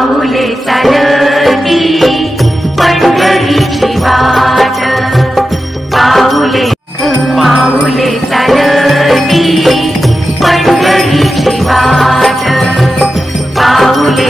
पाऊले चालती पंढरीची वाट, पाऊले पाऊले चालती पंढरीची वाट, पाऊले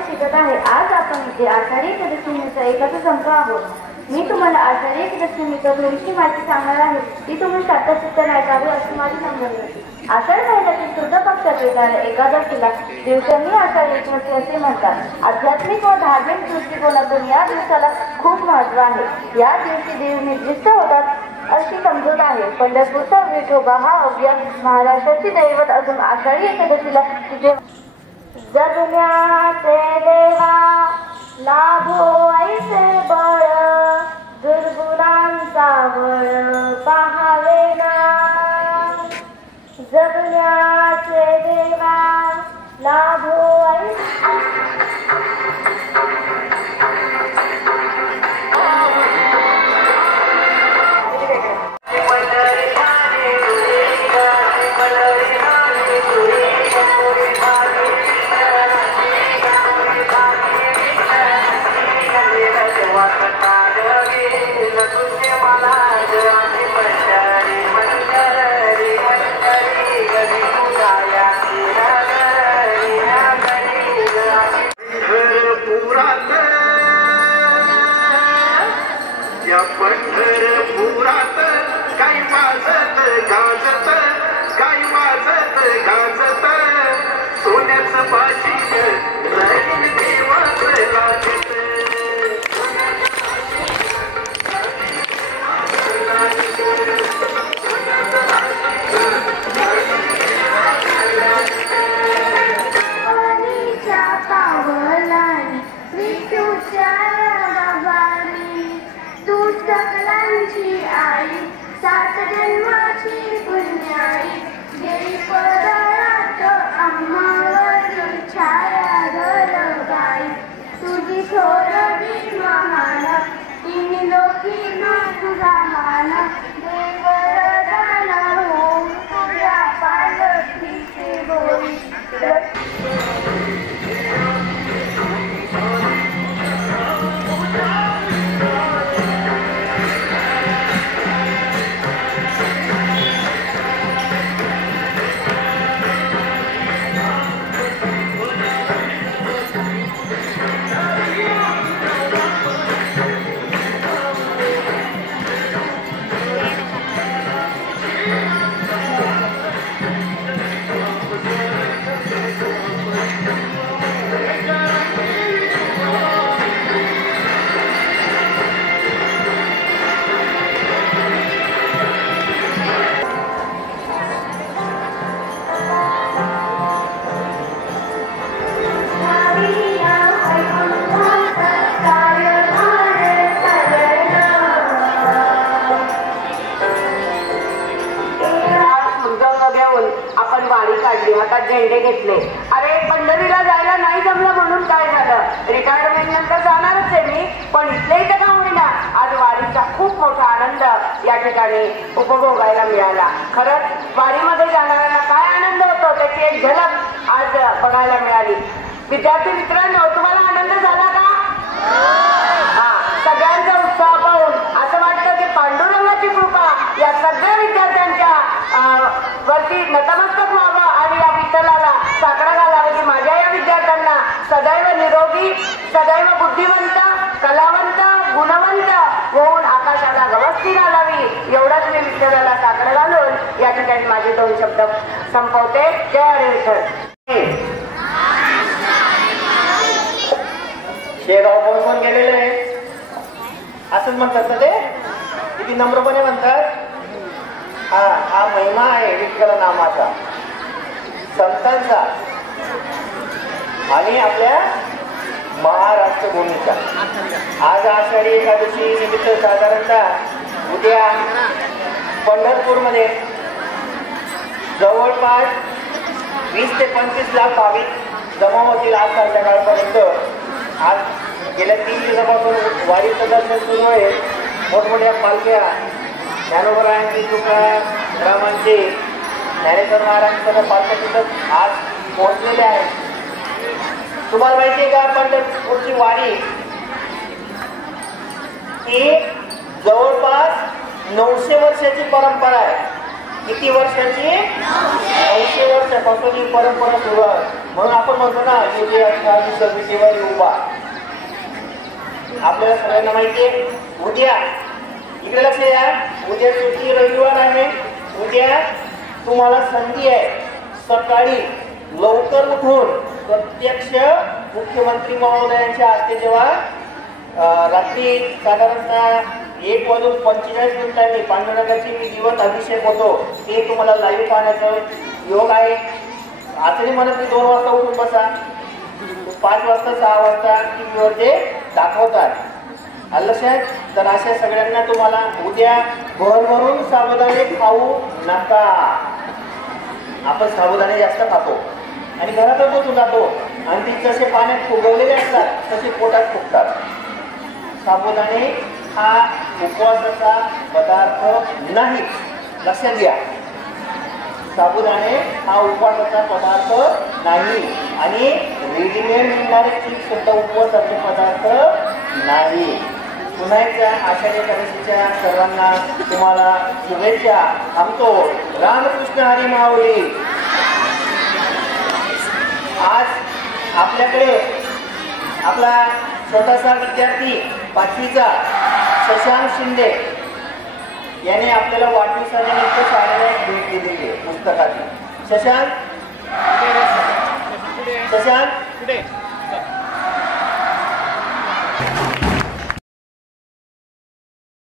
शिकत आहे। आज आपण इथे आषाढी एकादशीचा एकाचा संप आहोत। मी तुम्हाला आषाढी एकादशीनिमित्त थोडीशी माहिती सांगणार आहे, ती तुम्ही सातत्याने ऐकावी अशी माझी विनंती। आषाढ महिन्यातील शुद्ध पक्षात येणाऱ्या एकादशीला दिवसांनी आषाढी एकादशी असे म्हणतात। आध्यात्मिक व धार्मिक दृष्टिकोनातून या दिवसाला खूप महत्त्व आहे। या दिवशी देव निर्दिष्ट होतात अशी समजूत आहे। पंढरपूरचा विठोबा हा अवघ्या महाराष्ट्राची दैवत असून आषाढी एकादशीला तिथे जगण्याचे देवा लाभो ऐसे बळ, दुर्गुणांचा बळ पाहावे ना। जगण्याचे देवा लाभो ऐसे पंढरपुरात काही वाजत गाजत, काही वाजत गाजत, सोन्याचं पाशील नवीन देवाचं लागत। सात जन्माची पुण्याई देई पदरात अम्मावरी छाया गलगाई, तुझी थोरवी महान तिन्ही लोकी तुझा मान, देवरदान होऊन तुझ्या पालखीचे बोली। हातात झेंडे घेतले। अरे पंढरीला जायला नाही जमलं म्हणून काय झालं, रिटायरमेंट नंतर जाणारच आहे मी, पण इथले इथे का होईना आज वारीचा खूप मोठा आनंद या ठिकाणी उपभोगायला मिळाला। खरंच वारीमध्ये जाणाऱ्यांना काय आनंद होतो त्याची एक झलक आज बघायला मिळाली। विद्यार्थी मित्रांनो, तुम्हाला आनंद झाला का? सगळ्यांचा उत्साह पाहून असं वाटतं की पांडुरंगाची कृपा या सगळ्या विद्यार्थ्यांच्या वरती नतमस्तक व्हावं आणि या विठ्ठलाला साकडा घालावं की माझ्या या विद्यार्थ्यांना सदैव निरोगी, सदैव बुद्धिवंत, कलावंत, गुणवंत होऊन आकाशाला गवसती घालावी, एवढंच मी विठ्ठलाला साकडा घालून या ठिकाणी माझे दोन शब्द संपवते। जय हरी विठ्ठल। शेगाव कोण गेलेले आहे असंच म्हणतात ना ते, किती नम्रपणे म्हणतात। हा महिमा आहे विठ्ठल नामाचा, संतांचा आणि आपल्या महाराष्ट्र भूमीचा. आज आषाढी एकादशी निमित्त साधारणतः उद्या पंढरपूरमध्ये जवळपास 20 ते 25 लाख भाविक जमा होतील आज संध्याकाळपर्यंत. आज गेल्या 3 दिवसापासून वारीचं दर्शन सुरू आहे. मोठमोठ्या पालख्या ज्ञानोबरायांची तुकारामांची ज्ञानेश्वर महाराजांच्या पालख्या तिथं आज पोहोचलेल्या आहेत. तुम्हाला माहिती आहे का पंढरपूरची वारी ही जवळपास 900 वर्षाची परंपरा आहे. किती वर्षाची? 900 वर्षापासून ही परंपरा सुरू आहे. म्हणून आपण म्हणतो ना विसर्जितेवर उभा. आपल्याला सगळ्यांना माहिती आहे उद्या इकडे लक्ष द्या, उद्या सुट्टी रविवार आहे. उद्या तुम्हाला संधी आहे सकाळी लवकर उठून प्रत्यक्ष मुख्यमंत्री महोदयांच्या हस्ते जेव्हा रात्री साधारणतः 1:45 पांडुरंगाची मी दिवस अभिषेक होतो ते तुम्हाला लाईव्ह पाहण्याचा योग आहे. असंही म्हणत मी 2 वाजता उठून बसा, 5 वाजता 6 वाजता टीव्हीवर ते दाखवतात. लक्षात. तर अशा सगळ्यांना तुम्हाला उद्या भरभरून साबुदाणे खाऊ नका. आपण साबुदाणे जास्त खातो आणि घरातच बसून जातो आणि ती जसे पाण्यात फुगवलेले असतात तसे पोटात फुगतात. साबुदाणे हा उपवासाचा पदार्थ नाही. लक्षात घ्या, साबुदाणे हा उपवासाचा पदार्थ नाही आणि रेडीमेड मिळणारे चीज सुद्धा उपवासाचे पदार्थ नाही. पुन्हा एकदा आषाढी एकादशीच्या सर्वांना तुम्हाला शुभेच्छा. थांबतो. रामकृष्ण हरी माऊली. आज आपल्याकडे आपला छोटासा विद्यार्थी 5वीचा शशांक शिंदे याने आपल्याला वाढदिवसानिमित्त शाळेला भेट दिलेली आहे पुस्तकाची. शशांक